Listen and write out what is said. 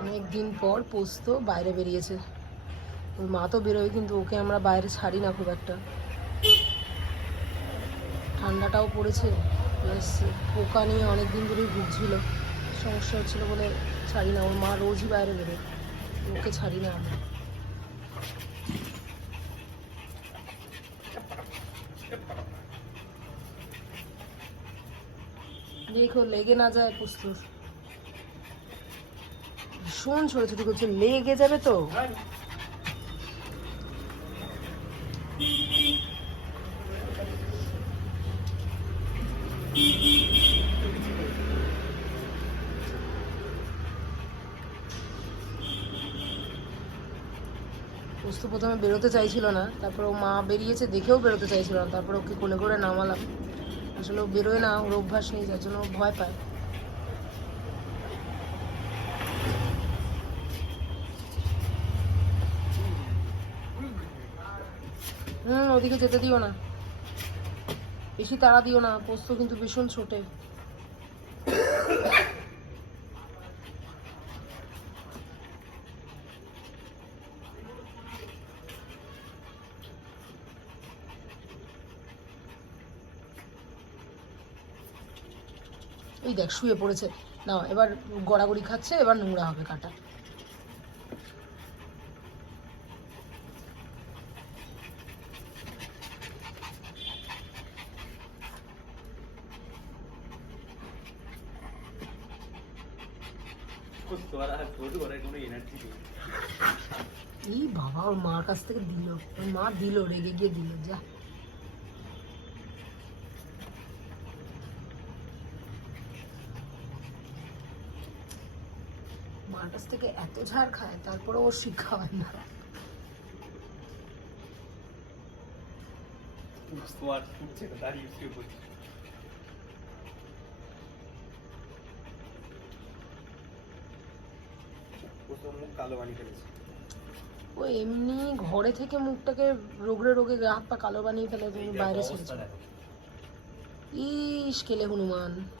অনেকদিন পর পোস্ত বাইরে বেরিয়েছে। ওর মা তো বেরোয়, কিন্তু ওকে আমরা বাইরে ছাড়ি না খুব একটা। ঠান্ডাটাও পড়েছে, প্লাস পোকা নিয়ে অনেকদিন ধরেই ভুগছিল, সমস্যা হচ্ছিলো বলে ছাড়ি না। ওর মা রোজই বাইরে বেরোয়, ওকে ছাড়ি না আমরা। দেখো লেগে না যায় পোস্ত, ভীষণ ছোটাছুটি করছে, লেগে যাবে তো। পোস্ত প্রথমে বেরোতে চাইছিল না, তারপর ও মা বেরিয়েছে দেখেও বেরোতে চাইছিল না, তারপর ওকে কোলে করে নামালাম। আসলে ও বেরোয় না, ওর অভ্যাস নেই, যার জন্য ও ভয় পায়। ওদিকে যেতে দিও না, বেশি তাড়া দিও না, পোস্ত কিন্তু ভীষণ ছোটে। এই দেখ শুয়ে পড়েছে, না এবার গড়াগড়ি খাচ্ছে, এবার নোংরা হবে কাটা। এই বাবা, ওর মার কাছ থেকে দিল, ওর মা দিল, রেগে গিয়ে দিল, যা। মার কাছ থেকে এত ঝাড় খায়, তারপরে ওর শিক্ষা হয় না। ও এমনি ঘরে থেকে মুখটাকে রোগড়ে রোগে হাত পা কালো বানিয়ে ফেলে, তুমি বাইরে ছেড়েছো। ইস কেলে হনুমান।